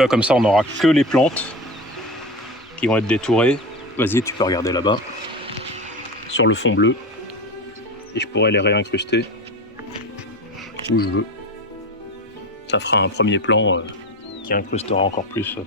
là, comme ça, on n'aura que les plantes qui vont être détourées. Vas-y, tu peux regarder là-bas, sur le fond bleu. Et je pourrais les réincruster où je veux. Ça fera un premier plan qui incrustera encore plus